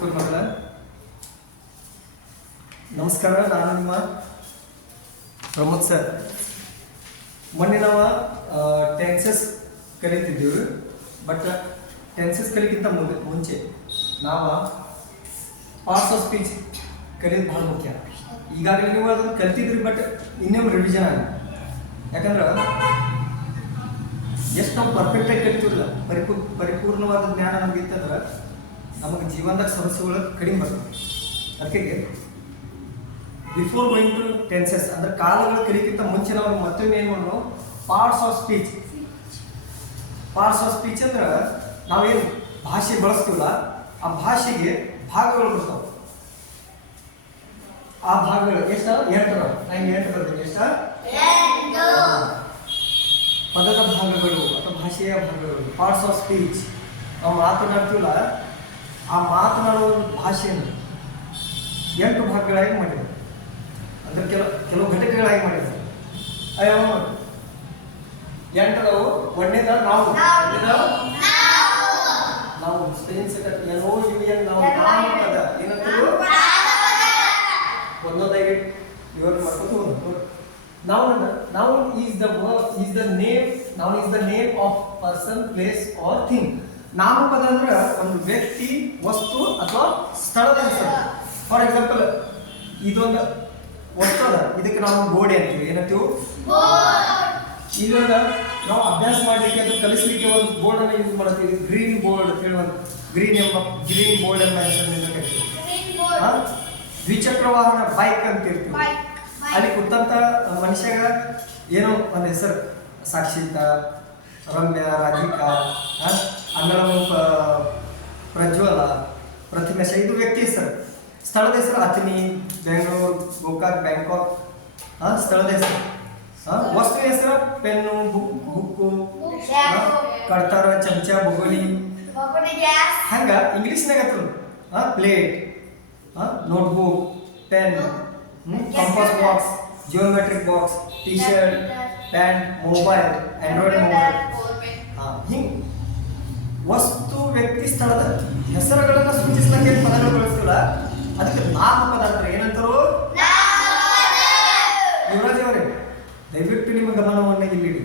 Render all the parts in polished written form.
ಕುರ್ಮಗಳ ನಮಸ್ಕಾರ. ನಾನು ನಿಮ್ಮ ಪ್ರಮೋದ್ ಸರ್. ಮೊನ್ನೆ ನಾವು ಟೆನ್ಸಸ್ ಕಲಿತಿದ್ದೀವಿ. ಬಟ್ ಟೆನ್ಸಸ್ ಕಲಿಗಿಂತ ಮುಂಚೆ ನಾವು ಪಾರ್ಟ್ಸ್ ಆಫ್ ಸ್ಪೀಚ್ ಕಲಿಯೋದು ಭಾಳ ಮುಖ್ಯ. ಈಗಾಗಲೇ ನೀವು ಅದನ್ನು ಕಲ್ತಿದ್ರಿ, ಬಟ್ ಇನ್ನೊಮ್ಮೆ ರಿವಿಷನ್ ಆಗಿ. ಯಾಕಂದ್ರೆ ಎಷ್ಟು ನಾವು ಪರ್ಫೆಕ್ಟಾಗಿ ಕಲಿತಿರಲಿಲ್ಲ, ಪರಿಪೂರ್ಣವಾದ ಜ್ಞಾನ ನಮ್ಗೆ ಇತ್ತಂದ್ರೆ ನಮಗೆ ಜೀವನದಾಗ ಸಮಸ್ಯೆಗಳು ಕಡಿಮೆ ಬರ್ತವೆ. ಅದಕ್ಕೆ ಬಿಫೋರ್ ಗೋಯಿಂಗ್ ಟು ಟೆನ್ಸಸ್ ಅಂದ್ರೆ ಕಾಲಗಳು ಕಲಿಯಕ್ಕಿಂತ ಮುಂಚೆ ನಾವು ಮತ್ತೊಮ್ಮೆ ಏನು ಮಾಡೋಣ, parts of speech. Parts of speech ಅಂದ್ರೆ ನಾವೇನು ಭಾಷೆ ಬಳಸ್ತೀವಲ್ಲ, ಆ ಭಾಷೆಗೆ ಭಾಗಗಳು ಬರ್ತಾವೆ. ಆ ಭಾಗಗಳು ಎಷ್ಟು? 8 ನಾನು 8 ಬರ್ತೀನಿ. ಎಷ್ಟು? ಪದದ ಭಾಗಗಳು ಅಥವಾ ಭಾಷೆಯ ಭಾಗಗಳು, ಪಾರ್ಟ್ಸ್ ಆಫ್ ಸ್ಪೀಚ್. ನಾವು ಮಾತನಾಡ್ತೀವಲ್ಲ, ಆ ಮಾತನಾಡುವ ಭಾಷೆಯನ್ನು 8 ಭಾಗಗಳಾಗಿ ಮಾಡಿದ್ರು. ಅಂದ್ರೆ ಕೆಲವು ಘಟಕಗಳಾಗಿ ಮಾಡಿದ್ರು. ಅಯ್ಯೋ 8 ಒಂದನೇದ ನಾವು ಸ್ಪೆಲ್ಲಿಂಗ್ ಸೆಟ್ ಏನೋ ಯೂನಿಯನ್ ನಾವು ನಾಮಪದ ಏನಂತೀವಿ ಒಂದೊಂದಾಗಿ ವಿವರಣೆ ಮಾಡ್ಕೊಂಡು ಹೋಗೋದು. Noun is the name of person, place or thing. ನಾಮಪದ ಅಂದ್ರೆ ಒಂದು ವ್ಯಕ್ತಿ, ವಸ್ತು ಅಥವಾ ಸ್ಥಳದ ಹೆಸರು. ಫಾರ್ ಎಕ್ಸಾಂಪಲ್, ಇದೊಂದು ವಸ್ತು ಅದ, ಇದಕ್ಕೆ ನಾವು ಗೋಡೆ ಅಂತೀವಿ. ಏನಂತೀವಿ? ಇದೊಂದು ನಾವು ಅಭ್ಯಾಸ ಮಾಡಲಿಕ್ಕೆ ಅಥವಾ ಕಲಿಸಲಿಕ್ಕೆ ಒಂದು ಬೋರ್ಡ್ ಅನ್ನು ಯೂಸ್ ಮಾಡ್ತೀವಿ. ಗ್ರೀನ್ ಬೋರ್ಡ್ ಅಂತ ಹೇಳಿ ಒಂದು ಗ್ರೀನ್ ಬೋರ್ಡ್ ಎಂಬ ಹೆಸರಿನಿಂದ ಕರಿತೀವಿ. ದ್ವಿಚಕ್ರ ವಾಹನ ಬೈಕ್ ಅಂತ ಇರ್ತೀವಿ. ಅಲ್ಲಿ ಕೂತಂತ ಮನುಷ್ಯಗ ಏನೋ ಒಂದು ಹೆಸರು, ಸಾಕ್ಷಿತ, ರಮ್ಯ, ರಾಧಿಕಾ, ಆಮೇಲೆ ಪ್ರಜ್ವಲ, ಪ್ರತಿಮೇಶ, ಇದು ವ್ಯಕ್ತಿ ಹೆಸರು. ಸ್ಥಳದ ಹೆಸರು ಅಥಣಿ, ಬೆಂಗಳೂರು, ಗೋಕಾಕ್, ಬ್ಯಾಂಕಾಕ್. ಸ್ಥಳದ ಹೆಸರು. ವಸ್ತುವಿನ ಹೆಸರು ಪೆನ್ನು, ಬುಕ್ಕು, ಕಡ್ತಾರ, ಚಮಚ, ಬೊಗೋಲಿ. ಹಂಗ ಇಂಗ್ಲೀಷ್ನಾಗ plate, notebook, pen, compass box, geometric box, T shirt, pant, mobile, Android mobile. ಹಿಂಗೆ ವಸ್ತು, ವ್ಯಕ್ತಿ, ಸ್ಥಳದ ಹೆಸರುಗಳನ್ನು ಸೂಚಿಸಲಿಕ್ಕೆ ಪದಗಳು ಬಳಸ್ತಿಲ್ಲ. ಅದಕ್ಕೆ ನಾಮಪದ ಅಂತಾರೆ. ಏನಂತಾರು? ಯುವರಾಜ್ ಅವರೇ, ದಯವಿಟ್ಟು ನಿಮ್ಮ ಗಮನವನ್ನು ಇಲ್ಲಿಡಿ.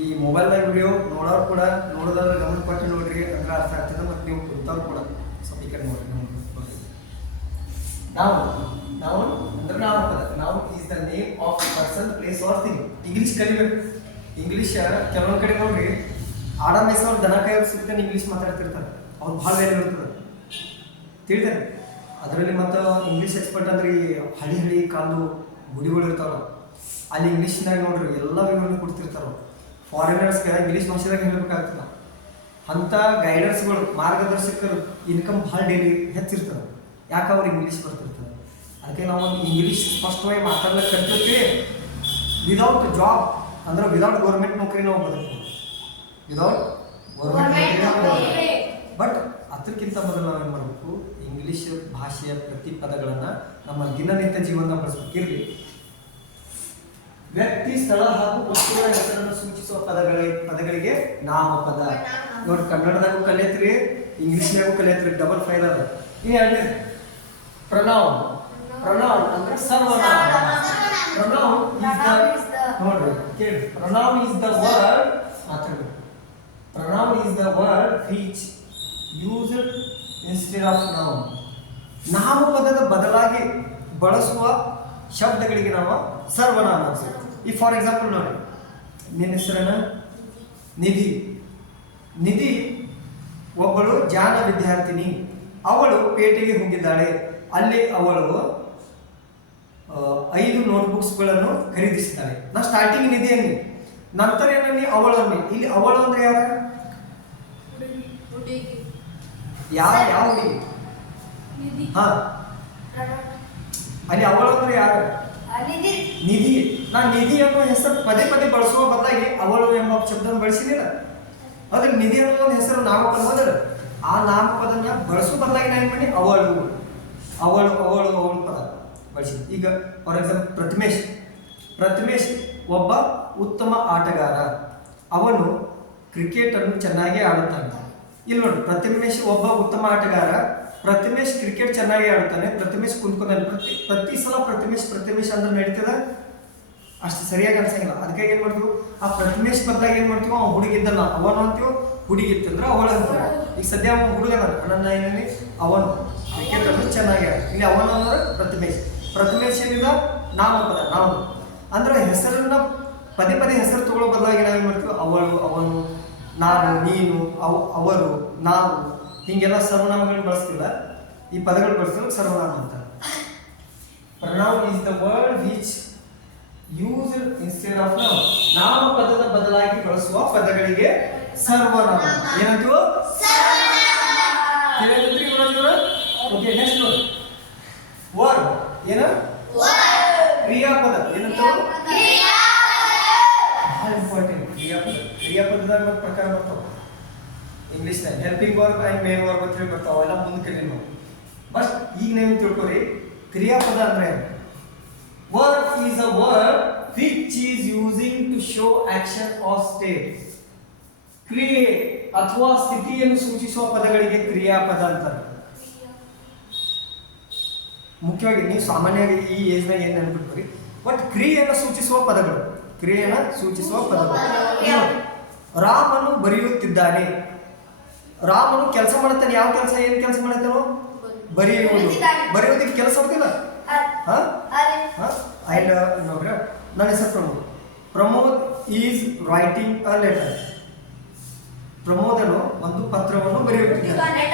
ಈ ಮೊಬೈಲ್ದಾಗ ವಿಡಿಯೋ ನೋಡೋರು ಕೂಡ ನೋಡೋದಾದ್ರೆ ಗಮನ ಕೊಟ್ಟು ನೋಡ್ರಿ, ಅಂದ್ರೆ ಅರ್ಥ ಆಗ್ತದೆ. ಮತ್ತು ನೀವು ಕುಂತವ್ರು ಕೂಡ ಸ್ವಲ್ಪ ಈ ಕಡೆ ನೋಡ್ರಿ. ನಾವು ಅಂದ್ರೆ ನಾಮಪದ. ನಾವು is the name of person, place R thing. English ಕಲಿಬೇಕು. ಇಂಗ್ಲೀಷ್ ಕೆಲವೊಂದು ಕಡೆ ನೋಡ್ರಿ, ಆಡ ಮೇಸವ್ರು ದನ ಕಾಯೋರು ಸಿಗ್ತಾನೆ ಇಂಗ್ಲೀಷ್ ಮಾತಾಡ್ತಿರ್ತಾರೆ. ಅವ್ರು ಭಾಳ ವ್ಯಾಲ್ಯೂ ಇರ್ತದೆ, ತಿಳಿತಾರೆ. ಅದರಲ್ಲಿ ಮತ್ತು ಇಂಗ್ಲೀಷ್ ಎಕ್ಸ್ಪರ್ಟ್ ಅಂದ್ರೆ ಈ ಹಳಿ ಕಾಲು ಗುಡಿಗಳು ಇರ್ತಾವಲ್ಲ, ಅಲ್ಲಿ ಇಂಗ್ಲೀಷ್ನಾಗ ನೋಡ್ರಿ ಎಲ್ಲ ವಿವರಣೆ ಕೊಡ್ತಿರ್ತಾವೆ. ಫಾರಿನರ್ಸ್ಗೆ ಇಂಗ್ಲೀಷ್ ಭಾಷೆದಾಗ ಹೇಳಬೇಕಾಗ್ತದೆ. ಅಂಥ ಗೈಡರ್ಸ್ಗಳು, ಮಾರ್ಗದರ್ಶಕರು ಇನ್ಕಮ್ ಭಾಳ ಡೈಲಿ ಹೆಚ್ಚಿರ್ತದೆ. ಯಾಕೆ ಅವ್ರು ಇಂಗ್ಲೀಷ್ ಬರ್ತಿರ್ತದೆ. ಅದಕ್ಕೆ ನಾವು ಇಂಗ್ಲೀಷ್ ಸ್ಪಷ್ಟವಾಗಿ ಮಾತಾಡ್ಲಿಕ್ಕೆ ಕಲ್ತಿರ್ತೀವಿ. ವಿದೌಟ್ ಜಾಬ್ ಅಂದ್ರೆ ವಿದೌಟ್ ಗೌರ್ಮೆಂಟ್ ನೌಕರಿ ನಾವು ಬದುಕ್ತೀವಿ. ವಿದೌಟ್ ಗೌರ್ಮೆಂಟ್ ನೌಕರಿ. ಬಟ್ ಅದಕ್ಕಿಂತ ಮೊದಲು ನಾವೇನು ಮಾಡಬೇಕು, ಇಂಗ್ಲೀಷ್ ಭಾಷೆಯ ಪ್ರತಿ ಪದಗಳನ್ನು ನಮ್ಮ ದಿನನಿತ್ಯ ಜೀವನದ ಬಳಸಬೇಕಿರಲಿ. ವ್ಯಕ್ತಿ, ಸ್ಥಳ ಹಾಗೂ ವಸ್ತುಗಳ ಹೆಸರನ್ನು ಸೂಚಿಸುವ ಪದಗಳಿಗೆ ನಾಮಪದ. ನೋಡಿ, ಕನ್ನಡದಾಗೂ ಕಲಿಯತ್ರಿ, ಇಂಗ್ಲೀಷ್ನಾಗೂ ಕಲಿಯತ್ರಿ. ಡಬಲ್ ಫೈಲ್ ಅದ. ಇನ್ನು ಎರಡನೇ ಪ್ರನೌನ್. ಪ್ರನೌನ್ ಅಂದ್ರೆ ಸರ್ವನಾಮ. ಪ್ರನೌನ್ ನೋಡ್ರಿ, ಕೇಳಿ. ಪ್ರನೌನ್ ಈಸ್ ದ ವರ್ಡ್, ಮಾತಾಡಿ. Pronoun is the word which used instead of noun. ನಾಮಪದದ ಬದಲಾಗಿ ಬಳಸುವ ಶಬ್ದಗಳಿಗೆ ನಾವು ಸರ್ವನಾಮ ಅಂತೀವಿ. ಈ ಫಾರ್ ಎಕ್ಸಾಂಪಲ್ ನೋಡಿ, ನಿನ್ನ ಹೆಸರನ್ನ ನಿಧಿ. ನಿಧಿ ಒಬ್ಬಳು ಜಾಣ ವಿದ್ಯಾರ್ಥಿನಿ. ಅವಳು ಪೇಟೆಗೆ ಹೋಗಿದ್ದಾಳೆ. ಅಲ್ಲಿ ಅವಳು 5 ನೋಟ್ಬುಕ್ಸ್ಗಳನ್ನು ಖರೀದಿಸಿದ್ದಾಳೆ. ನಾ ಸ್ಟಾರ್ಟಿಂಗ್ ನಿಧಿ ಅನ್ನಿ, ನಂತರ ಏನನ್ನಿ ಅವಳು ಅನ್ನಿ. ಇಲ್ಲಿ ಅವಳು ಅಂದ್ರೆ ಯಾರು? ಯಾವ ಹುಡುಗಿ? ಹಾ, ಅಲ್ಲಿ ಅವಳು ಅಂದ್ರೆ ಯಾರು? ನಿಧಿ. ನಾನು ನಿಧಿ ಅನ್ನೋ ಹೆಸರು ಪದೇ ಪದೇ ಬಳಸುವ ಬದಲಾಗಿ ಅವಳು ಎಂಬ ಶಬ್ದವನ್ನು ಬಳಸಿದಿಲ್ಲ. ಅದ್ರ ನಿಧಿ ಅನ್ನೋ ಒಂದು ಹೆಸರು ನಾಮಪದ ಹೋದ್ರೆ, ಆ ನಾಮಪದನ ಬಳಸುವ ಬದಲಾಗಿ ನಾನು ಏನು ಮಾಡಿ ಅವಳು ಪದ ಬಳಸಿ. ಈಗ ಫಾರ್ ಎಕ್ಸಾಂಪಲ್ ಪ್ರತಿಮೇಶ್ ಒಬ್ಬ ಉತ್ತಮ ಆಟಗಾರ. ಅವನು ಕ್ರಿಕೆಟ್ ಅನ್ನು ಚೆನ್ನಾಗಿ ಆಡುತ್ತಾನೆ. ಇಲ್ಲಿ ನೋಡಿ, ಪ್ರತಿಮೇಶ್ ಒಬ್ಬ ಉತ್ತಮ ಆಟಗಾರ, ಪ್ರತಿಮೇಶ್ ಕ್ರಿಕೆಟ್ ಚೆನ್ನಾಗಿ ಆಡ್ತಾನೆ, ಪ್ರತಿಮೇಶ್ ಕುಂತ್ಕೊಂಡಾನೆ. ಪ್ರತಿ ಸಲ ಪ್ರತಿಮೇಶ್ ಅಂದ್ರೆ ನಡೀತದ ಅಷ್ಟು ಸರಿಯಾಗಿ ಅನ್ಸಂಗಿಲ್ಲ. ಅದಕ್ಕೆ ಏನ್ ಮಾಡ್ತೀವಿ, ಆ ಪ್ರತಿಮೇಶ್ ಬದಲಾಗಿ ಏನ್ ಮಾಡ್ತೀವಿ, ಅವ್ನು ಹುಡುಗಿದ್ದಲ್ಲ ಅವನು ಅಂತೀವಿ, ಹುಡುಗಿತ್ತಂದ್ರೆ ಅವಳು ಅಂತೀವಿ. ಈಗ ಸದ್ಯ ಅವನು ಹುಡುಗನ ನನ್ನ ಏನೇನಿ ಅವನು ಕ್ರಿಕೆಟ್ ಅಂದ್ರೆ ಚೆನ್ನಾಗಿ ಆಡ. ಇಲ್ಲಿ ಅವನು ಅಂದ್ರೆ ಪ್ರತಿಮೇಶ್ ಏನಿದ ನಾಮಪದ, ನಾವು ಅಂದ್ರೆ ಹೆಸರನ್ನ ಪದೇ ಹೆಸರು ತಗೊಳ್ಳೋ ಬದಲಾಗಿ ನಾವೇನು ಮಾಡ್ತೀವಿ, ಅವಳು, ಅವನು, ನಾನು, ನೀನು, ಅವರು, ನಾವು, ಹೀಗೆಲ್ಲ ಸರ್ವನಾಮಗಳನ್ನ ಬಳಸ್ತಿಲ್ಲ. ಈ ಪದಗಳು ಬಳಸ್ತೀವಿ ಸರ್ವನಾಮ ಅಂತ. Pronoun is the word which used instead of noun. ನಾಮಪದದ ಬದಲಾಗಿ ಬಳಸುವ ಪದಗಳಿಗೆ ಸರ್ವನಾಮ ಏನಂತೀವಿ, ಓಕೆ. ನೆಕ್ಸ್ಟ್ ನೋಡಿ, ವರ್ಡ್ ಏನ ಕ್ರಿಯಾಪದ ಏನಂತೀವಿ, ಬಹಳ ಇಂಪಾರ್ಟೆಂಟ್. ಕ್ರಿಯಾಪದದಾಗ ಮತ್ತೆ ಪ್ರಕಾರ ಬರ್ತಾವ ಇಂಗ್ಲಿಷ್ನಾಗ. Helping verb and main verb ಅಂತ ಹೇಳಿ ಬರ್ತಾವ, ಅವೆಲ್ಲ ಮುಂದೆ ಕಲಿ ನಾವು. ಬಟ್ ಈಗ ನೀವು ತಿಳ್ಕೊರಿ ಕ್ರಿಯಾಪದ ಅಂದ್ರೆ verb is a word which is using to show action or state. ಕ್ರಿಯೆ ಅಥವಾ ಸ್ಥಿತಿಯನ್ನು ಸೂಚಿಸುವ ಪದಗಳಿಗೆ ಕ್ರಿಯಾಪದ ಅಂತಾರೆ. ಮುಖ್ಯವಾಗಿ ನೀವು ಸಾಮಾನ್ಯವಾಗಿ ಈ ಏಜ್ನಾಗ ಏನು ನೆನಪಿಟ್ಕೊರಿ, ಬಟ್ ಕ್ರಿಯೆಯನ್ನು ಸೂಚಿಸುವ ಪದಗಳು, ಕ್ರಿಯೆಯನ್ನು ಸೂಚಿಸುವ ಪದಗಳು. ರಾಮನು ಬರೆಯುತ್ತಿದ್ದಾನೆ. ರಾಮನು ಕೆಲಸ ಮಾಡುತ್ತಾನೆ. ಯಾವ ಕೆಲಸ, ಏನು ಕೆಲಸ ಮಾಡುತ್ತಾನೋ, ಬರೆಯುವುದು. ಬರೆಯೋದಕ್ಕೆ ಕೆಲಸ ಹೋಗ್ತಿಲ್ಲ. ನೋಡ್ರಿ, ನನ್ನ ಹೆಸರು Pramod is writing a letter. ಪ್ರಮೋದನು ಒಂದು ಪತ್ರವನ್ನು ಬರೆಯುತ್ತಿದ್ದಾನೆ.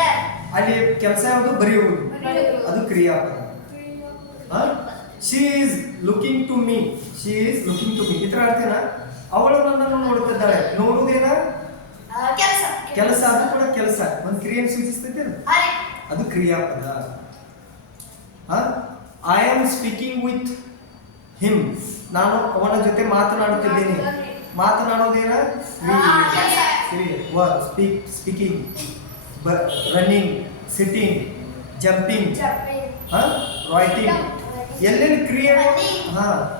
ಅಲ್ಲಿ ಕೆಲಸ ಯಾವುದು, ಬರೆಯುವುದು, ಅದು ಕ್ರಿಯಾಪದ. She is looking to me, she is looking to me ಈ ಥರ ಅರ್ಥೇನ. ಅವಳು ನನ್ನನ್ನು ನೋಡುತ್ತಿದ್ದಾಳೆ. ನೋಡುವುದೇನ ಕೆಲಸ, ಅದು ಕೂಡ ಕೆಲಸ, ಒಂದು ಕ್ರಿಯೆಯನ್ನು ಸೂಚಿಸ್ತೈತೆ, ಅದು ಕ್ರಿಯಾಪದ. I am speaking with him, ನಾನು ಅವನ ಜೊತೆ ಮಾತನಾಡುತ್ತಿದ್ದೇನೆ. ಮಾತನಾಡೋದೇನ speaking, running, sitting, jumping, writing, ಎಲ್ಲೆಲ್ಲಿ ಕ್ರಿಯೆ,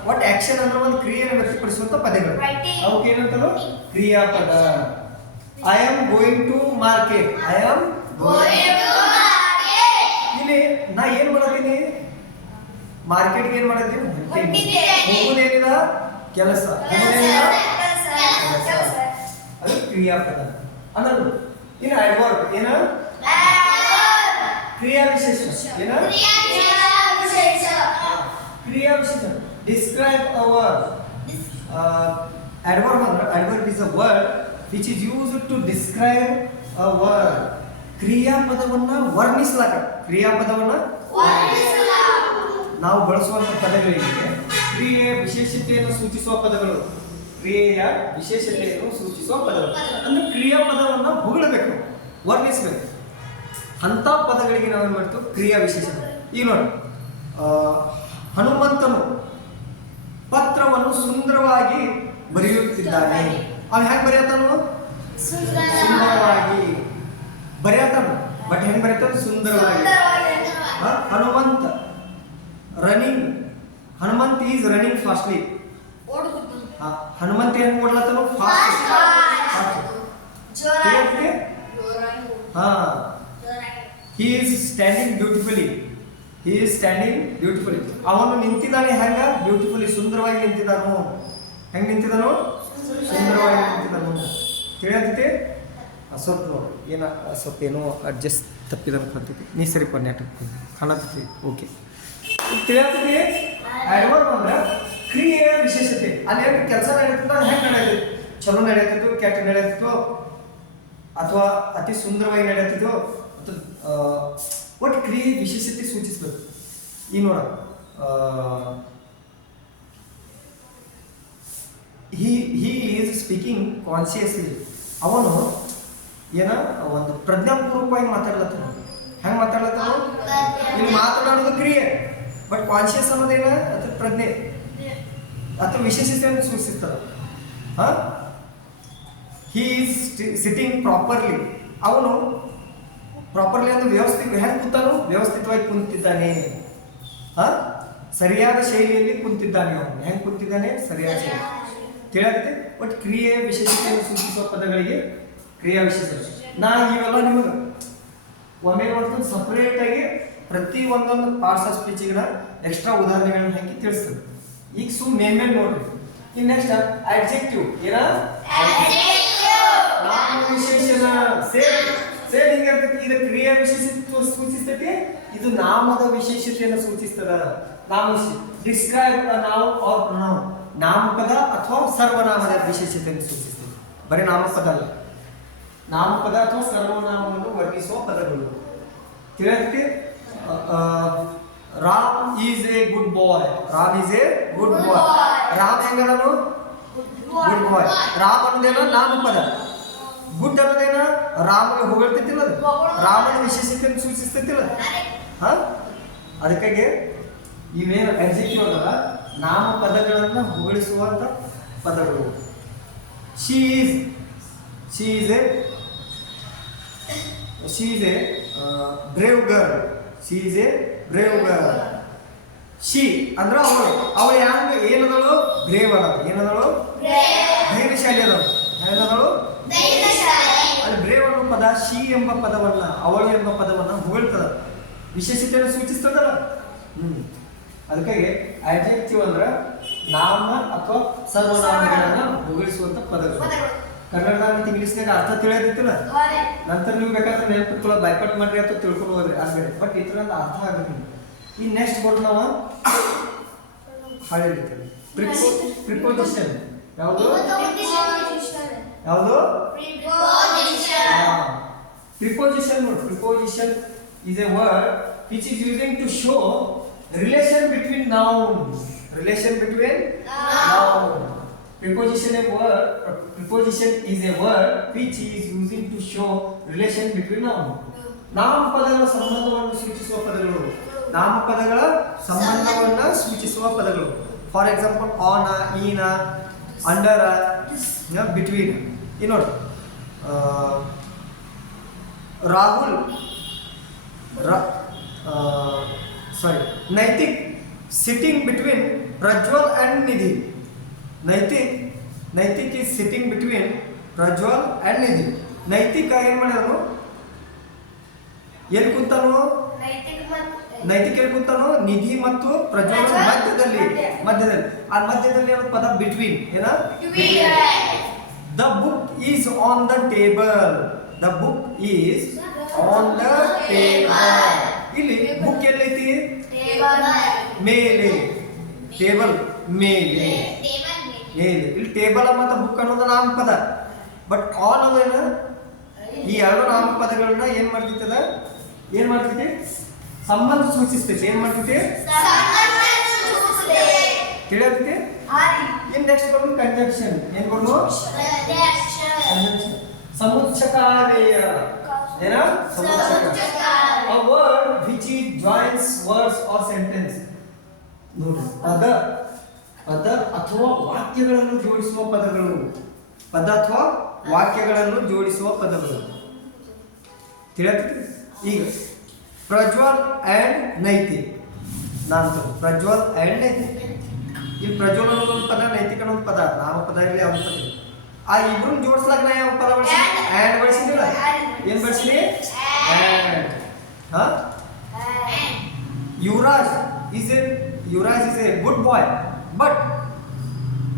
ವಾಟ್ ಆಕ್ಷನ್ ಅಂದ್ರೆ ಒಂದು ಕ್ರಿಯೆಯನ್ನು ವ್ಯಕ್ತಪಡಿಸುವಂತ ಪದಗಳು, ಅವಕ್ಕೆ ಏನಂತಾರೋ ಕ್ರಿಯಾಪದ. I am going to market, I am ಇಲ್ಲಿ ನಾ ಏನ್ ಮಾಡತ್ತೀನಿ, ಮಾರ್ಕೆಟ್ಗೆ ಏನ್ ಮಾಡತ್ತೀನಿ, ಹೋಗುದೇನಿದ ಕೆಲಸ, ಅದು ಕ್ರಿಯಾಪದ ಅನ್ನೋದು. ಇನ್ನು ಅಡ್ವರ್ಬ್ ಏನ ಕ್ರಿಯಾ ವಿಶೇಷ, ಏನ ಕ್ರಿಯಾ ವಿಶೇಷ. Describe a word. ಅಡ್ವರ್ಬ್ ಅಂದ್ರೆ adverb is a word which is used to describe a word. ಕ್ರಿಯಾಪದವನ್ನ ವರ್ಣಿಸಲಾಕ, ಕ್ರಿಯಾಪದವನ್ನ ನಾವು ಬಳಸುವಂತ ಪದಗಳಿಗೆ ಕ್ರಿಯೆಯ ವಿಶೇಷತೆಯನ್ನು ಸೂಚಿಸುವ ಪದಗಳು, ಕ್ರಿಯೆಯ ವಿಶೇಷತೆಯನ್ನು ಸೂಚಿಸುವ ಪದಗಳು ಅಂದ್ರೆ ಕ್ರಿಯಾಪದವನ್ನ ಹೊಗಳಬೇಕು, ವರ್ಣಿಸಬೇಕು. ಅಂತ ಪದಗಳಿಗೆ ನಾವೇನು ಮಾಡ್ತೀವಿ, ಕ್ರಿಯಾ ವಿಶೇಷತೆ. ಈಗ ನೋಡಿ, ಹನುಮಂತನು ಪತ್ರವನ್ನು ಸುಂದರವಾಗಿ ಬರೆಯುತ್ತಿದ್ದಾನೆ. ಅವ ಹೆಂಗ್ ಬರೆಯತಾನು, ಸುಂದರವಾಗಿ ಬರೆಯತಾನು. ಬಟ್ ಹೆಂಗ್ ಬರೆಯತಾನ, ಸುಂದರವಾಗಿ. Hanumantha running, Hanumanth is running fastly. Hanumantha ಏನ್ ಓಡ್ಲತ್ತಾನು, fast. He is standing beautifully, he is standing beautifully. ಅವನು ನಿಂತಿದ್ದಾನೆ ಹೆಂಗ, ಬ್ಯೂಟಿಫುಲಿ, ಸುಂದರವಾಗಿ ನಿಂತಿದ್ದಾನು. ಹೆಂಗ್ ನಿಂತಿದ್ದಾನು, ಸುಂದರವಾಗಿ ನಿಂತಿದ್ದಾನು. ತಿಳಿಯತೈತಿ. ಸ್ವಲ್ಪ ನೋಡಿ ಏನ ಸ್ವಲ್ಪ ಏನೋ ಅಡ್ಜಸ್ಟ್ ತಪ್ಪಿದಂಗೆ ಕಾಣ್ತೈತಿ. ನೀ ಸರಿಪ ನೆಟ್ ಕಾಣತೈತಿ. ಓಕೆ, ತಿಳಿಯತೈತಿ. ಅಡ್ವರ್ಬ್ ಅಂದ್ರೆ ಕ್ರಿಯೆಯ ವಿಶೇಷತೆ. ಅಲ್ಲಿ ಏನು ಕೆಲಸ ನಡೆಯುತ್ತೋ ಅದು ಹೆಂಗೆ ನಡೆಯುತ್ತೆ, ಚಲೋ ನಡೆಯುತ್ತಿತ್ತು, ಕೆಟ್ಟ ನಡೆಯುತ್ತಿತ್ತು, ಅಥವಾ ಅತಿ ಸುಂದರವಾಗಿ ನಡೆಯುತ್ತಿತ್ತು, ಒಟ್ಟು ಕ್ರಿಯೆ ವಿಶೇಷತೆ ಸೂಚಿಸ್ಬೇಕು. ಈಗ ನೋಡ, ಹಿ ಈಸ್ ಸ್ಪೀಕಿಂಗ್ ಕಾನ್ಶಿಯಸ್ಲಿ. ಅವನು ಏನ ಒಂದು ಪ್ರಜ್ಞಾಪೂರ್ವಕವಾಗಿ ಮಾತಾಡ್ಲತ್ತಾನ. ಹೆಂಗೆ ಮಾತಾಡ್ಲತ್ತಾನ, ಇಲ್ಲಿ ಮಾತನಾಡೋದು ಕ್ರಿಯೆ, ಬಟ್ ಕಾನ್ಶಿಯಸ್ ಅನ್ನೋದೇನ ಅದು ಪ್ರಜ್ಞೆ ಅಥವಾ ವಿಶೇಷತೆಯನ್ನು ಸೂಚಿಸ್ತದೆ. He is sitting properly. ಅವನು ಪ್ರಾಪರ್ಲಿ ಅಂದ್ರೆ ವ್ಯವಸ್ಥಿತ, ಹೆಂಗೆ ಕೂತಾನು, ವ್ಯವಸ್ಥಿತವಾಗಿ ಕುಂತಿದ್ದಾನೆ. ಸರಿಯಾದ ಶೈಲಿಯಲ್ಲಿ ಕುಂತಿದ್ದಾನೆ. ಅವನು ಹೆಂಗೆ ಕುಂತಿದ್ದಾನೆ, ಸರಿಯಾದ ಶೈಲಿ. ತಿಳಿಯಾಗುತ್ತೆ. ಬಟ್ ಕ್ರಿಯೆ ವಿಶೇಷತೆಯನ್ನು ಸೂಚಿಸುವ ಪದಗಳಿಗೆ ಕ್ರಿಯಾ ವಿಶೇಷತೆ. ನಾ ಇವೆಲ್ಲ ನಿಮಗೆ ಒಮ್ಮೆ ಮಾಡ್ಕೊಂಡು ಸಪರೇಟ್ ಆಗಿ ಪ್ರತಿ ಒಂದೊಂದು ಪಾರ್ಟ್ಸ್ ಆಫ್ ಸ್ಪೀಚಿಗೆ ಎಕ್ಸ್ಟ್ರಾ ಉದಾಹರಣೆಗಳನ್ನ ಹಾಕಿ ತಿಳಿಸ್ತದೆ. ಈಗ ಮೇನ್ ನೋಡ್ರಿ. ಇನ್ ನೆಕ್ಸ್ಟ್ ಅಡ್ಜೆಕ್ಟಿವ್ ಏನ ನಾಮವಿಶೇಷಣ ಸೇಮ್ ಹಿಂಗೆ ಇರ್ತೈತಿ. ಇದು ಕ್ರಿಯಾ ವಿಶೇಷತೆ ಸೂಚಿಸ್ತೈತಿ, ಇದು ನಾಮದ ವಿಶೇಷತೆಯನ್ನು ಸೂಚಿಸ್ತದ. ಡಿಸ್ಕ್ರೈಬ್ ನೌನ್ ಆರ್ ಪ್ರೊನೌನ್, ನಾಮಪದ ಅಥವಾ ಸರ್ವನಾಮದ ವಿಶೇಷತೆಯನ್ನು ಸೂಚಿಸ್ತದೆ. ಬರೀ ನಾಮಪದ ಅಲ್ಲ, ನಾಮಪದ ಅಥವಾ ಸರ್ವನಾಮವನ್ನು ವರ್ಣಿಸುವ ಪದಗಳು. ತಿಳಿಯಕ್ಕೆ Ram is a good boy. Ram is a good boy. Ram ಹೆಂಗದನು? Good boy. ರಾಮ್ ಅನ್ನೋದೇನ ನಾಮಪದ. ಗುಡ್ ಅನ್ನೋದೇನ ರಾಮನ ಹೊಗಳ್ತೈತಿಲ್ಲ, ರಾಮನ ವಿಶೇಷತೆಯನ್ನು ಸೂಚಿಸ್ತೈತಿಲ್ಲ. ಹಾ, ಅದಕ್ಕಾಗಿ ಇವೇನು ಅಡ್ಜೆಕ್ಟಿವ್ ಅದಲ್ಲ, ನಾಮಪದಗಳನ್ನು ಹೊಗಳಿಸುವಂತ ಪದಗಳು. She is A brave girl. She is A brave girl. She ಅಂದ್ರ ಅವಳು ಯಾರು ಏನದಳು? ಬ್ರೇವ್ ಅದ. ಏನದಳು? ಧೈರ್ಯಶಾಲಿ ಅದಳು. ಏನದಳು? ಅಲ್ಲಿ ಬ್ರೇವ್ ಅನ್ನೋ ಪದ ಶಿ ಎಂಬ ಪದವನ್ನ, ಅವಳು ಎಂಬ ಪದವನ್ನ ಹೊಗಳ್ತದ, ವಿಶೇಷತೆಯನ್ನು ಸೂಚಿಸ್ತದಲ್ಲ. ಅದಕ್ಕಾಗಿ ಅಡ್ಜೆಕ್ಟಿವ್ ಅಂದ್ರ ನಾಮ ಅಥವಾ ಸರ್ವನಾಮಗಳನ್ನ ಹೊಗಳಿಸುವಂತ ಪದಗಳು. ಕನ್ನಡದಾಗ ಮತ್ತು ಇಂಗ್ಲೀಷ್ನಾಗ ಅರ್ಥ ತಿಳಿಯೋದಿತ್ತಿಲ್ಲ, ನಂತರ ನೀವು ಬೇಕಾದ್ರೆ ನೆನಪಿಟ್ಕೊಳ್ಳೋ ಬೈಕಟ್ ಮಾಡ್ರಿ ಅಥವಾ ತಿಳ್ಕೊಂಡು ಹೋದ್ರಿ ಆಗ್ಬೇಡಿ. ಬಟ್ ಈ ಥರ ಅರ್ಥ ಆಗುತ್ತೆ. ಈ ನೆಕ್ಸ್ಟ್ ಬರ್ದು ನಾವು ಹಳೆ ಪ್ರಿಪೋಸಿಷನ್. ಯಾವುದು ಯಾವುದು? ಪ್ರಿಪೋಸಿಷನ್ ನೋಡಿ. Preposition is a word which is using to show relation between nouns. Relation between noun. Preposition is a word which is using to show relation between noun. ನಾಮಪದಗಳ ಸಂಬಂಧವನ್ನು ಸೂಚಿಸುವ ಪದಗಳು. ನಾಮಪದಗಳ ಸಂಬಂಧವನ್ನು ಸೂಚಿಸುವ ಪದಗಳು. For example on, in, under, between. ಈ ನೋಡಿ, Rahul Naitik sitting between Prajwal and Nidhi. Naitik is sitting between Prajwal and Nidhi. Naitik ಏನ್ ಮಾಡ್ಯಾನು? ಎಲ್ಲಿ ಕುಂತಾನು? ನೈತಿಕ ಎಲ್ಲಿ ಕುಂತಾನು? ನಿಧಿ ಮತ್ತು ಪ್ರಜ್ವಲ್ ಮಧ್ಯದಲ್ಲಿ. ಆ ಮಧ್ಯದಲ್ಲಿ ಏನೋ ಪದ ಬಿಟ್ವೀನ್. ಏನ? The book is on the table. The book is on the table. ಇಲ್ಲಿ ಬುಕ್ ಎಲ್ಲೈತಿ? ಮೇಲೆ. ಟೇಬಲ್ ಮೇಲೆ. ಇಲ್ಲಿ ಟೇಬಲ್ ಮತ್ತು ಬುಕ್ ಅನ್ನೋದು ನಾಮಪದ. ಬಟ್ ಆನ್ ಅನ್ನೋದೇನ? ಈ ಎರಡು ನಾಮಪದಗಳನ್ನ ಏನ್ ಮಾಡ್ತೈತಿ? ಸಂಬಂಧ ಸೂಚಿಸ್ತೈತಿ. ಏನ್ ಮಾಡ್ತೈತಿ? ತಿಳಿಯತೈತಿ. ಇನ್ ನೆಕ್ಸ್ಟ್ ಬರೋದು ಕಂಜಂಕ್ಷನ್. ಏನ್ ಬರೋದು? ಸಮುಚ್ಚಕಾವ್ಯಯ. ಏನ? ಸಮುಚ್ಚಕ. A word which joins words or sentence. ನೋಡಿ, ಪದ ಅಥವಾ ವಾಕ್ಯಗಳನ್ನು ಜೋಡಿಸುವ ಪದಗಳು. ಪದ ಅಥವಾ ವಾಕ್ಯಗಳನ್ನು ಜೋಡಿಸುವ ಪದಗಳು. ತಿಳಿಯುತ್ತೆ? ಈಗ ಪ್ರಜ್ವಲ್ ಅಂಡ್ ನೈತಿಕ್. ಪ್ರಜ್ವಲ್ ಅಂಡ್ ನೈತಿಕ್. ಇಲ್ಲಿ ಪ್ರಜ್ವಲ್ ಅನ್ನೋದು ಒಂದು ಪದ, ನೈತಿಕ ಅನ್ನೋದು ಪದ. ನಾಮಪದ ಇರಲಿ ಯಾವ ಪದ. ಆ ಇಬ್ರು ಜೋಡಿಸ್ಲಾಕ ನಾ ಯಾವ ಪದ ಬಳಸಿ? ಆ್ಯಂಡ್ ಬಳಸಿದಿಲ್ಲ. ಏನ್ ಬಳಸಿನಿ? And. Yuvraj is a good boy, but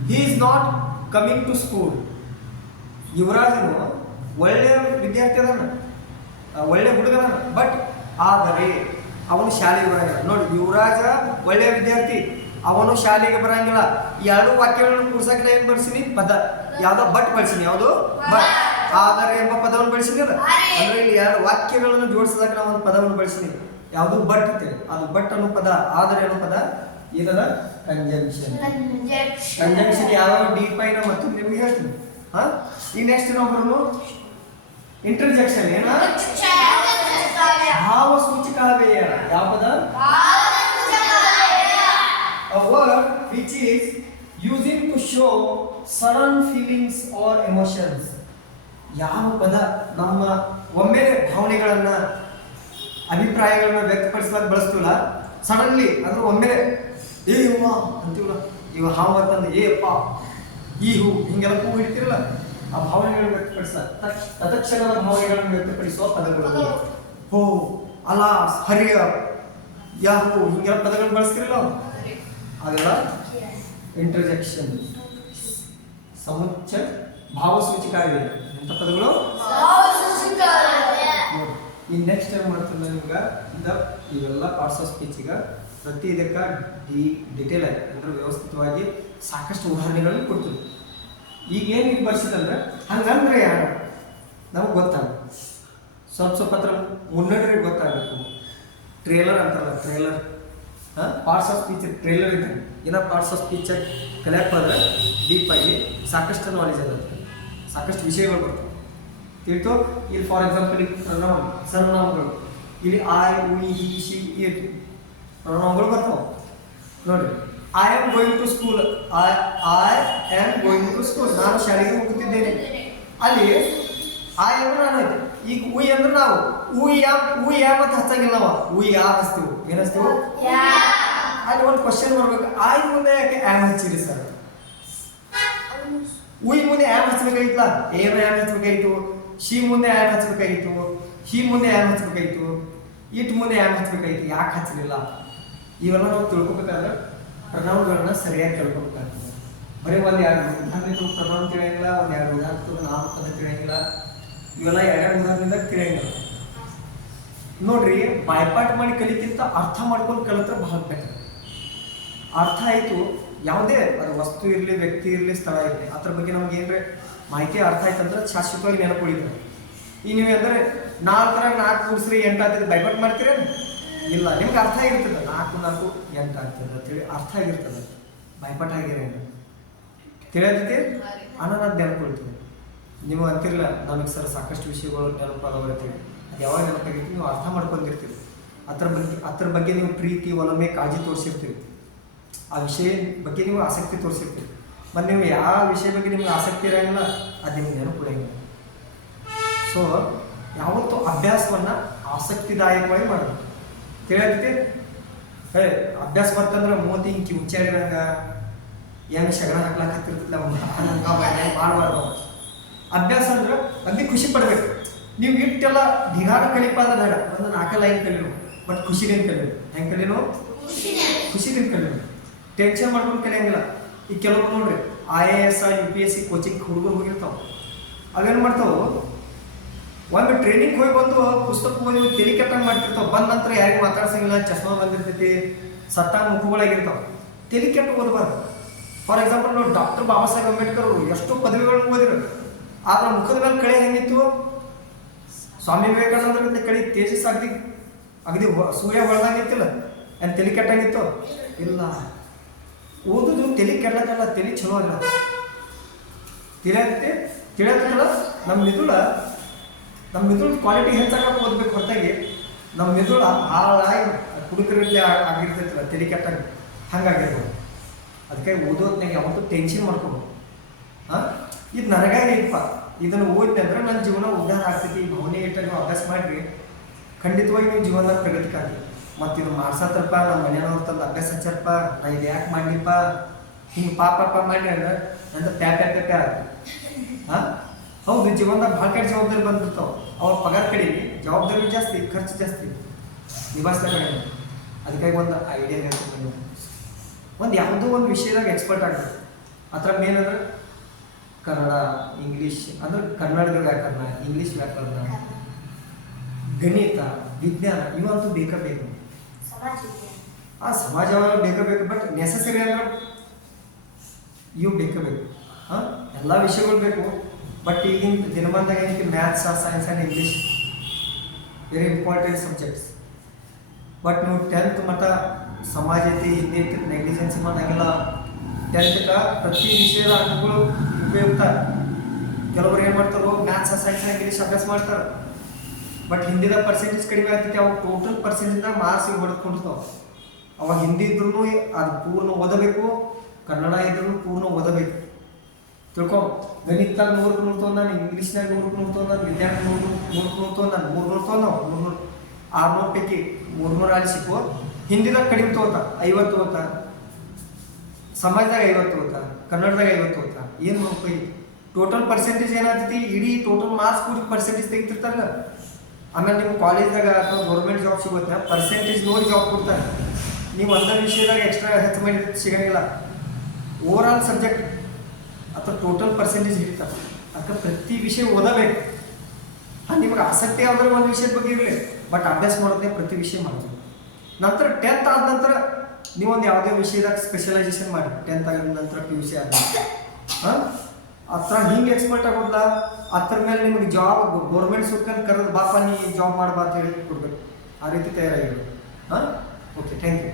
he is not coming to school. Yuvraj ಒಳ್ಳೆಯ ವಿದ್ಯಾರ್ಥಿ ಅದಾನ, ಒಳ್ಳೆ ಹುಡುಗ ಅದಾನ, ಬಟ್ ಆದರೆ ಅವನು ಶಾಲೆಗೆ ಬರಂಗಿಲ್ಲ. ನೋಡಿ, ಯುವರಾಜ ಒಳ್ಳೆಯ ವಿದ್ಯಾರ್ಥಿ, ಅವನು ಶಾಲೆಗೆ ಬರಂಗಿಲ್ಲ. ಎರಡು ವಾಕ್ಯಗಳನ್ನು ಕೂರ್ಸಕ್ಕೆ ಏನ್ ಬಳಸಿನಿ? ಪದ. ಯಾವ್ದೋ ಬಟ್ ಬಳಸಿನಿ. ಯಾವುದು? ಬಟ್. ಆದರೆ ಎಂಬ ಪದವನ್ನು ಬಳಸಿನಿ. ಅಂದ್ರೆ ಇಲ್ಲಿ ಎರಡು ವಾಕ್ಯಗಳನ್ನು ಜೋಡಿಸಿದಾಗ ನಾವು ಒಂದು ಪದವನ್ನು ಬಳಸಿನಿ. ಯಾವುದು? ಬಟ್ ಅಂತೇಳಿ. ಅದು ಬಟ್ ಅನ್ನೋ ಪದ, ಆದರೆ ಅನ್ನೋ ಪದ ಏನದ? ಕಂಜಂಕ್ಷನ್. ಕಂಜಂಕ್ಷನ್ ಯಾವ ಡೀಪ್ ಆಗಿ ಮತ್ತು ನಿಮಗೆ ಹೇಳ್ತೀನಿ. ಈ ನೆಕ್ಸ್ಟ್ ನಾವು ಇಂಟರ್ಜೆಕ್ಷನ್. ಏನ? ಭಾವಸೂಚಕಾವ್ಯಯ. ಯಾವ ಪದ? A word which is using to show sudden feelings or emotions. ಯಾವ ಪದ ನಮ್ಮ ಒಮ್ಮೆಲೆ ಭಾವನೆಗಳನ್ನ, ಅಭಿಪ್ರಾಯಗಳನ್ನ ವ್ಯಕ್ತಪಡಿಸಲಾಕ ಬಳಸ್ತೀವಲ್ಲ, ಸಡನ್ಲಿ ಅಂದ್ರೆ ಒಮ್ಮೆಲೆ ಏ ಹೂವ ಅಂತೀವಲ್ಲ, ಇವ ಹಾವು ಅಂತಂದು ಏ ಅಪ್ಪ ಈ ಹೂ ಹಿಂಗೆಲ್ಲ ಹೂ ಹಿಡಿತಿರಲ್ಲ, ಆ ಭಾವನೆಗಳನ್ನು ವ್ಯಕ್ತಪಡಿಸ ತತ್ಕ್ಷಣದ ಭಾವನೆಗಳನ್ನು ವ್ಯಕ್ತಪಡಿಸುವ ಪದಗಳು. ಹೋ ಅಲಾಸ್ ಹರಿಯ ಯಾಹೋ ಹಿಂಗೆಲ್ಲ ಪದಗಳು ಬಳಸ್ತಿರಲ್ಲ ಅದೆಲ್ಲ ಇಂಟರ್ಜೆಕ್ಷನ್ ಸಮುಚ್ಚ ಭಾವಸೂಚಕ ಆಗಿವೆ ಎಂಥ ಪದಗಳು ಈ ನೆಕ್ಸ್ಟ್ ಏನು ಮಾಡ್ತೀನಿ ನಿಮ್ಗೆ ಇವೆಲ್ಲ ಪಾರ್ಟ್ಸ್ ಆಫ್ ಸ್ಪೀಚ್ ಈಗ ಪ್ರತಿ ಇದಕ್ಕೆ ಡಿಟೇಲ್ ಆಗಿ ಅಂದ್ರೆ ವ್ಯವಸ್ಥಿತವಾಗಿ ಸಾಕಷ್ಟು ಉದಾಹರಣೆಗಳನ್ನು ಕೊಡ್ತೀವಿ. ಈಗ ಏನು ಇದು ಬರ್ಸಿದಂದ್ರೆ ಹಂಗಂದ್ರೆ ಯಾರು ನಮಗೆ ಗೊತ್ತಾಗುತ್ತೆ, ಸ್ವಲ್ಪ ಹತ್ರ ಮುನ್ನಡೆ ಗೊತ್ತಾಗಬೇಕು. ಟ್ರೇಲರ್ ಅಂತಾರಲ್ಲ trailer, parts of speech trailer ಇದೆ. ಏನೋ ಪಾರ್ಟ್ಸ್ ಆಫ್ ಸ್ಪೀಚ್ ಕಲಿಯಕ್ಕೆ ಹೋದ್ರೆ ಡೀಪಾಗಿ ಸಾಕಷ್ಟು ನಾಲೆಜ್ ಆಗುತ್ತೆ, ಸಾಕಷ್ಟು ವಿಷಯಗಳು ಬರ್ತವೆ ತಿಳ್ತು. ಇಲ್ಲಿ ಫಾರ್ ಎಕ್ಸಾಂಪಲ್ ಪ್ರೊನೌನ್ ಸರ್ವನಾಮಗಳು, ಇಲ್ಲಿ I we he she it ಪ್ರೊನೌನ್ಗಳು ಬರ್ತಾವೆ ನೋಡಿ. I am going to school, I am going to school, ನಾನು ಶಾಲೆಗೆ ಹೋಗುತ್ತಿದ್ದೇನೆ. ಅಲ್ಲಿ ಐ ಅಂದ್ರೆ ನಾನು, ಈಗ ಉಯ್ ಅಂದ್ರೆ ನಾವು ಉಯ್ ಯಾ ಮತ್ತೆ ಹಚ್ಚಂಗಿಲ್ಲ ನಾವು ಉಯ್ ಯಾ ಹಚ್ತೀವಿ, ಏನು ಹಚ್ತೀವಿ? ಅಲ್ಲಿ ಒಂದು ಕ್ವಶನ್ ಮಾಡ್ಬೇಕು, ಆಯ್ ಮುಂದೆ ಯಾಕೆ ಆಮ್ ಹಚ್ಚಿರಿ ಸರ್? ಉಯ್ ಮುಂದೆ ಆಮ್ ಹಚ್ಬೇಕಾಗಿತ್ತಲ್ಲ, ಏನು ಆಮ್ ಹಚ್ಬೇಕಾಗಿತ್ತು? ಶಿ ಮುಂದೆ ಆಮ್ ಹಚ್ಬೇಕಾಗಿತ್ತು, ಹಿ ಮುಂದೆ ಆಮ್ ಹಚ್ಬೇಕಾಗಿತ್ತು, ಇಟ್ ಮುಂದೆ ಆಮ್ ಹಚ್ಬೇಕಾಗಿತ್ತು, ಯಾಕೆ ಹಚ್ಚಲಿಲ್ಲ? ಇವೆಲ್ಲ ನಾವು ತಿಳ್ಕೊಬೇಕಾದ್ರೆ ಪ್ರನೌನ್ಗಳನ್ನ ಸರಿಯಾಗಿ ತಿಳ್ಕೊಬೇಕಾಗ್ತದೆ. ಬರೀ ಒಂದು ಎರಡು ಉದಾಹರಣೆ ಪ್ರನೌನ್ ತಿಳಿಯಂಗಿಲ್ಲ, ಒಂದು ಎರಡು ಉದಾಹರಣೆ ನಾಮಪದ ತಿಳಿಯಂಗಿಲ್ಲ, ಇವೆಲ್ಲ ಎರಡು ಉದಾಹರಣೆಯಿಂದ ತಿಳಿಯಂಗಿಲ್ಲ. ನೋಡ್ರಿ, ಬಾಯ್ಪಾಟ್ ಮಾಡಿ ಕಲಿಕ್ಕಿಂತ ಅರ್ಥ ಮಾಡ್ಕೊಂಡು ಕಲಿತ್ರೆ ಬಹಳ ಬೆಟರ್. ಅರ್ಥ ಆಯಿತು, ಯಾವುದೇ ಅದು ವಸ್ತು ಇರಲಿ, ವ್ಯಕ್ತಿ ಇರಲಿ, ಸ್ಥಳ ಇರಲಿ, ಅದ್ರ ಬಗ್ಗೆ ನಮ್ಗೆ ಏನ್ರೆ ಮಾಹಿತಿ ಅರ್ಥ ಆಯ್ತು ಅಂದ್ರೆ ಶಾಶ್ವತವಾಗಿ ನೆನಪುಳಿದ್ರೆ. ಈಗ ನೀವು ಅಂದರೆ 4 4 ಕೂಡಿಸ್ರಿ 8 ಆಗ್ತದೆ ಬೈಪಾಟ್ ಮಾಡ್ತೀರ? ಇಲ್ಲ, ನಿಮ್ಗೆ ಅರ್ಥ ಆಗಿರ್ತದೆ 4 4 8 ಆಗ್ತದೆ ಅಂತೇಳಿ ಅರ್ಥ ಆಗಿರ್ತದೆ. ಬೈಪಾಟ್ ಆಗಿರ ತಿಳಿಯತೈತಿ ಅನ್ನೋದು ನೆನಪುಳಿತದೆ. ನೀವು ಅಂತಿರಲ್ಲ ನನಗೆ ಸರ್ ಸಾಕಷ್ಟು ವಿಷಯಗಳು ನೆನಪಾಗತ್ತೀವಿ, ಅದು ಯಾವಾಗ ನೆನಪಾಗಿರ್ತೀವಿ ನೀವು ಅರ್ಥ ಮಾಡ್ಕೊಂಡಿರ್ತೀವಿ. ಅದ್ರ ಬಗ್ಗೆ ನೀವು ಪ್ರೀತಿ ಒಲಮೆ ಕಾಳಜಿ ತೋರಿಸಿರ್ತೀವಿ, ಆ ವಿಷಯ ಬಗ್ಗೆ ನೀವು ಆಸಕ್ತಿ ತೋರಿಸಿರ್ತೀವಿ. ಮತ್ತು ನೀವು ಯಾವ ವಿಷಯ ಬಗ್ಗೆ ನಿಮ್ಗೆ ಆಸಕ್ತಿ ಇರೋಂಗಿಲ್ಲ ಅದು ನಿಮ್ಗೆ ನೆನಪುಳಿಯಂಗಿಲ್ಲ. ಸೊ ಯಾವತ್ತೂ ಅಭ್ಯಾಸವನ್ನು ಆಸಕ್ತಿದಾಯಕವಾಗಿ ಮಾಡಬೇಕು. ತಿಳಿಯತ್ತೆ ಅಭ್ಯಾಸ ಬರ್ತಂದ್ರೆ ಮೂವತ್ತು ಹಿಂಗೆ ಉಚ್ಚಾರಿರಂಗ ಏನು ಶಗಣ ಹಾಕ್ಲಾಕತ್ತಿರ್ತಿಲ್ಲ ಮಾಡಬಾರ್ದು. ಅಭ್ಯಾಸ ಅಂದ್ರೆ ಅಗ್ದಿ ಖುಷಿ ಪಡ್ಬೇಕು. ನೀವು ಇಟ್ಟೆಲ್ಲ ಧಿಗಾರ ಕಲಿಪ ಅಂದ್ರೆ ಬೇಡ, ಒಂದು 4 ಲೈನ್ ಕಲೀನು, ಬಟ್ ಖುಷಿದಿಂದ ಕಲೀನು. ಹೆಂಗೆ ಕಲೀನು? ಖುಷಿದಿಂದ ಕಲೀನು, ಟೆನ್ಷನ್ ಮಾಡ್ಕೊಂಡು ಕಲಿಯಂಗಿಲ್ಲ. ಈಗ ಕೆಲವರು ನೋಡ್ರಿ IAS UPSC ಕೋಚಿಂಗ್ ಹುಡುಗರು ಹೋಗಿರ್ತಾವೆ, ಅವೇನು ಮಾಡ್ತಾವೆ ಒಂದು ಟ್ರೈನಿಂಗ್ ಹೋಗಿ ಬಂದು ಪುಸ್ತಕ ಓದಿ ತಲೆ ಕೆಟ್ಟಂಗೆ ಮಾಡ್ತಿರ್ತಾವೆ. ಬಂದ ನಂತರ ಯಾರಿಗೂ ಮಾತಾಡ್ಸಂಗಿಲ್ಲ, ಚಶ್ಮಾ ಬಂದಿರ್ತೈತಿ, ಸತ್ತ ಮುಖಗಳಾಗಿರ್ತಾವೆ. ತಲೆ ಕೆಟ್ಟು ಓದಬಾರ್ದು. ಫಾರ್ ಎಕ್ಸಾಂಪಲ್ ನೋಡಿ, ಡಾಕ್ಟರ್ ಬಾಬಾ ಸಾಹೇಬ್ ಅಂಬೇಡ್ಕರ್ ಅವರು ಎಷ್ಟೋ ಪದವಿಗಳನ್ನು ಓದಿರು, ಆದ್ರೆ ಮುಖದ ಮೇಲೆ ಕಳೆ ಹೆಂಗಿತ್ತು? ಸ್ವಾಮಿ ವಿವೇಕಾನಂದರಿಂದ ಕಳೆ ತೇಜಸ್ ಅಗದಿ ಸೂರ್ಯ ಹೊಳ್ದಂಗಿತ್ತಿಲ್ಲ, ಏನು ತಲೆ ಕೆಟ್ಟಂಗಿತ್ತು? ಇಲ್ಲ. ಓದುದು ತಲೆ ಕೆಟ್ಟಲ್ಲ, ತಲೆ ಚಲೋ ಅಲ್ಲ. ತಿಳಿಯತ್ತಲ್ಲ ನಮ್ಮ ಮಿದುಳು ಕ್ವಾಲಿಟಿ ಹೆಚ್ಚಾಗಕ್ಕೆ ಓದ್ಬೇಕು ಹೊರತಾಗಿ ನಮ್ಮ ಮಿದುಳು ಹಾಳಾಗಿ ಕುಡುಕರಲ್ಲಿ ಆಗಿರ್ತೈತಿಲ್ಲ, ತಲೆ ಕೆಟ್ಟಂಗೆ ಹಂಗಾಗಿರ್ಬೋದು. ಅದಕ್ಕೆ ಓದೋದ್ನಾಗ ಯಾವತ್ತೂ ಟೆನ್ಷನ್ ಮಾಡ್ಕೋಬೋದು. ಇದು ನನಗಾಗಿ ಇದನ್ನು ಓದಿದೆ ಅಂದರೆ ನನ್ನ ಜೀವನ ಉದ್ಧಾರ ಆಗ್ತೈತಿ. ಈ ಭಾವನೆ ಇಟ್ಟಾಗ ನೀವು ಅಭ್ಯಾಸ ಮಾಡಿರಿ, ಖಂಡಿತವಾಗಿ ನೀವು ಜೀವನದಾಗ ಪ್ರಗತಿ ಕಾಣ್ತೀವಿ. ಮತ್ತು ಇದು ಮಾಡ್ಸತ್ತರಪ್ಪ, ನಮ್ಮ ಮನೆಯವ್ರು ತಂದು ಅಭ್ಯಾಸ ಹಚ್ಚಾರಪ್ಪ, ನಾ ಇದು ಯಾಕೆ ಮಾಡಲಿಪ್ಪ ಹಿಂಗೆ ಪಾಪ ಮಾಡಿ ಅಂದ್ರೆ ನಂತ ಪ್ಯಾ ಹೌದು, ಜೀವನದಾಗ ಭಾಳ ಕಡೆ ಜವಾಬ್ದಾರಿ ಬಂದಿರ್ತಾವೆ. ಅವ್ರ ಪಗಾರ ಕಡಿಮೆ, ಜವಾಬ್ದಾರಿ ಜಾಸ್ತಿ, ಖರ್ಚು ಜಾಸ್ತಿ, ನಿಭಾಯಿಸ್ತಾ ಕಡಿಮೆ. ಅದಕ್ಕಾಗಿ ಒಂದು ಐಡಿಯಾ ಹೇಳ್ತೀನಿ, ಒಂದು ಯಾವುದೋ ಒಂದು ವಿಷಯದಾಗ ಎಕ್ಸ್ಪರ್ಟ್ ಆಗ್ತದೆ. ಆ ಥರ ಮೇನ್ ಅಂದ್ರೆ ಕನ್ನಡ, ಇಂಗ್ಲೀಷ್ ಅಂದ್ರೆ ಕನ್ನಡದ ವ್ಯಾಕರಣ, ಇಂಗ್ಲೀಷ್ ವ್ಯಾಕರಣ, ಗಣಿತ, ವಿಜ್ಞಾನ ಇವಂತೂ ಬೇಕು. ಸಮಾಜವಾಗ ಬೇಕು, ಬಟ್ ನೆಸಸರಿ ಅಂದ್ರೆ ಇವು ಬೇಕು. ಎಲ್ಲ ವಿಷಯಗಳು ಬೇಕು. ಬಟ್ ಈಗಿನ ದಿನಬಂದಾಗ ಏನಕ್ಕೆ maths, science and English very important subjects. But ನೀವು 10th ಮಟ್ಟ ಸಮಾಜ ಐತಿ, ಹಿಂದಿ ಐತಿ, ನೆಗ್ಲಿಜೆನ್ಸಿ ಮಾಡೋಂಗಿಲ್ಲ. 10th ಪ್ರತಿ ವಿಷಯದ ಅಂಕಗಳು ಉಪಯುಕ್ತ. ಕೆಲವರು ಏನು ಮಾಡ್ತಾರೆ, ಮ್ಯಾಥ್ಸ್, ಸೈನ್ಸ್ ಆ್ಯಂಡ್ ಇಂಗ್ಲೀಷ್ ಅಭ್ಯಾಸ ಮಾಡ್ತಾರೆ, ಬಟ್ ಹಿಂದಿದ ಪರ್ಸೆಂಟೇಜ್ ಕಡಿಮೆ ಆಗ್ತೈತಿ. ಅವಾಗ ಟೋಟಲ್ ಪರ್ಸೆಂಟೇಜ್ದಾಗ ಮಾರ್ಕ್ಸ್ ಹೊಡೆದುಕೊಂಡಿರ್ತಾವೆ. ಅವಾಗ ಹಿಂದಿ ಇದ್ರೂ ಅದು ಪೂರ್ಣ ಓದಬೇಕು, ಕನ್ನಡ ಇದ್ರೂ ಪೂರ್ಣ ಓದಬೇಕು. ತಿಳ್ಕೊ, ಗಣಿತದಾಗ 100 ತೊಗೊಂಡು, ಇಂಗ್ಲೀಷ್ನಾಗ 100 ತೊಗೊಂಡು, ವಿಜ್ಞಾನ 100 ತೊಗೊಂಡು, 300 ತೊಗೊಂಡು, 600 ಪೈಕಿ 300 ಆಲಿಸಿಕೋ. ಹಿಂದಿದಾಗ ಕಡಿಮೆ ತೊಗೋತ, 50 ತೊಗೋತ, ಸಮಾಜದಾಗ 50 ತೊಗೋತ, ಕನ್ನಡದಾಗ 50 ತೊಗೋತ. ಏನು ನೋಡ್ಕೊ, ಟೋಟಲ್ ಪರ್ಸೆಂಟೇಜ್ ಏನಾಗ್ತೈತಿ? ಇಡೀ ಟೋಟಲ್ ಮಾರ್ಕ್ಸ್ ಕೂಡ ಪರ್ಸೆಂಟೇಜ್ ತೆಗಿತಿರ್ತಾರಲ್ಲ, ಆಮೇಲೆ ನಿಮ್ಮ ಕಾಲೇಜ್ದಾಗ ಅಥವಾ ಗೌರ್ಮೆಂಟ್ ಜಾಬ್ ಸಿಗುತ್ತೆ, ಪರ್ಸೆಂಟೇಜ್ ನೋಡಿ ಜಾಬ್ ಕೊಡ್ತಾರೆ. ನೀವು ಒಂದೇ ವಿಷಯದಾಗ ಎಕ್ಸ್ಟ್ರಾ ಹೆಚ್ಚು ಮಾಡಿ ಸಿಗಂಗಿಲ್ಲ. ಓವರ್ ಆಲ್ ಸಬ್ಜೆಕ್ಟ್ ಅಥವಾ ಟೋಟಲ್ ಪರ್ಸೆಂಟೇಜ್ ಹಿಡಿತಾರೆ. ಅದಕ್ಕೆ ಪ್ರತಿ ವಿಷಯ ಓದಬೇಕು. ನಿಮಗೆ ಆಸಕ್ತಿ ಯಾವ್ದಾದ್ರು ಒಂದು ವಿಷಯದ ಬಗ್ಗೆ ಇರಲಿ, ಬಟ್ ಅಭ್ಯಾಸ ಮಾಡೋದೇ ಪ್ರತಿ ವಿಷಯ ಮಾಡ್ತೀವಿ. ನಂತರ 10th ಆದ ನಂತರ ನೀವೊಂದು ಯಾವುದೇ ವಿಷಯದಾಗ ಸ್ಪೆಷಲೈಸೇಷನ್ ಮಾಡಿ. 10th ಆಗಿದ ನಂತರ PUC ಆದ ಹಾಂ ಹತ್ರ ಹಿಂಗೆ ಎಕ್ಸ್ಪರ್ಟ್ ಆಗೋದಿಲ್ಲ. ಅದ್ರ ಮೇಲೆ ನಿಮಗೆ ಜಾಬ್ ಗೌರ್ಮೆಂಟ್ ಸುತ್ಕೊಂಡು ಕರೆದು ಬಾಪ ನೀ ಜಾಬ್ ಮಾಡಬಾ ಅಂತ ಹೇಳಿ ಕೊಡ್ಬೇಕು. ಆ ರೀತಿ ತಯಾರಾಗಿರ್ಬೇಕು. ಹಾಂ ಓಕೆ, ಥ್ಯಾಂಕ್ ಯು.